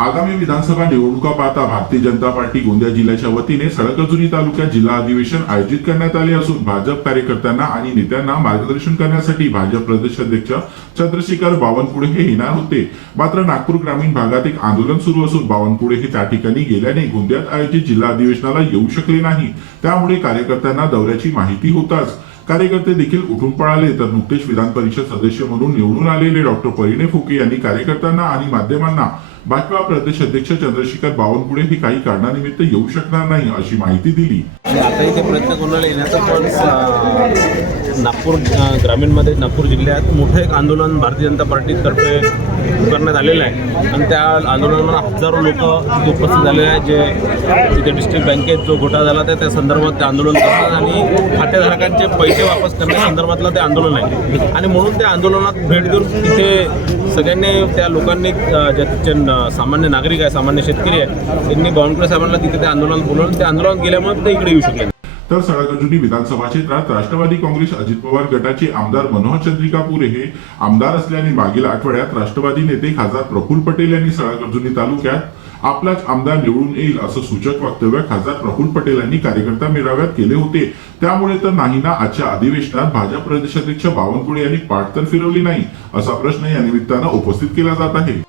आगामी विधानसभा निवडणुका पाहता भारतीय जनता पार्टी गोंदिया जिल्ह्याच्या वतीने सडकजुरी तालुक्यात जिल्हा अधिवेशन आयोजित करण्यात आले असून भाजप कार्यकर्त्यांना आणि नेत्यांना मार्गदर्शन करण्यासाठी भाजप प्रदेशाध्यक्ष चंद्रशेखर बावनकुळे हे येणार होते. मात्र नागपूर ग्रामीण भागात एक आंदोलन सुरू असून बावनकुळे हे त्या ठिकाणी गेल्याने गोंदियात आयोजित जिल्हा अधिवेशनाला येऊ शकले नाही. त्यामुळे कार्यकर्त्यांना दौऱ्याची माहिती होताच कार्यकर्ते देखील उठून पळाले तर नुकतेच विधान परिषद सदस्य म्हणून निवडून आलेले डॉक्टर परिणे फुके यांनी कार्यकर्त्यांना आणि माध्यमांना भाजपा प्रदेश अध्यक्ष चंद्रशेखर बावनकुळे हे काही कारणानिमित्त येऊ शकणार नाही अशी माहिती दिली. आताही आता इथे प्रयत्न कोणाला येण्याचा पण नागपूर ग्रामीणमध्ये नागपूर जिल्ह्यात मोठं एक आंदोलन भारतीय जनता पार्टीतर्फे करण्यात आलेलं आहे. आणि त्या आंदोलनाला हजारो लोक तिथे उपस्थित झालेले आहेत. जे तिथे डिस्ट्रिक्ट बँकेत जो घोटाळा झाला त्या त्या संदर्भात ते आंदोलन करतात आणि खात्यात नागरिकांचे पैसे वापस करण्यासंदर्भातलं ते आंदोलन आहे. आणि म्हणून त्या आंदोलनात भेट देऊन तिथे सगळ्यांनी त्या लोकांनी ज्याचे सामान्य नागरिक आहे सामान्य शेतकरी आहे त्यांनी बावनकुळे साहेबांना तिथे त्या आंदोलन बोलवलं. ते आंदोलन गेल्यामुळे ते इकडे येऊ शकले तर सडकजुनी विधानसभा क्षेत्रात राष्ट्रवादी काँग्रेस अजित पवार गटाचे आमदार मनोहर चंद्रिकापूर हे आमदार असल्याने मागील आठवड्यात राष्ट्रवादी नेते खासदार प्रफुल्ल पटेल यांनी सडकजुनी तालुक्यात आपलाच आमदार निवडून येईल असं सूचक वक्तव्य खासदार प्रफुल्ल पटेल यांनी कार्यकर्ता मेळाव्यात केले होते. त्यामुळे तर नाही ना आजच्या अधिवेशनात भाजप प्रदेशाध्यक्ष बावनकुळे यांनी पाठ तर फिरवली नाही असा प्रश्न या निमित्तानं उपस्थित केला जात आहे.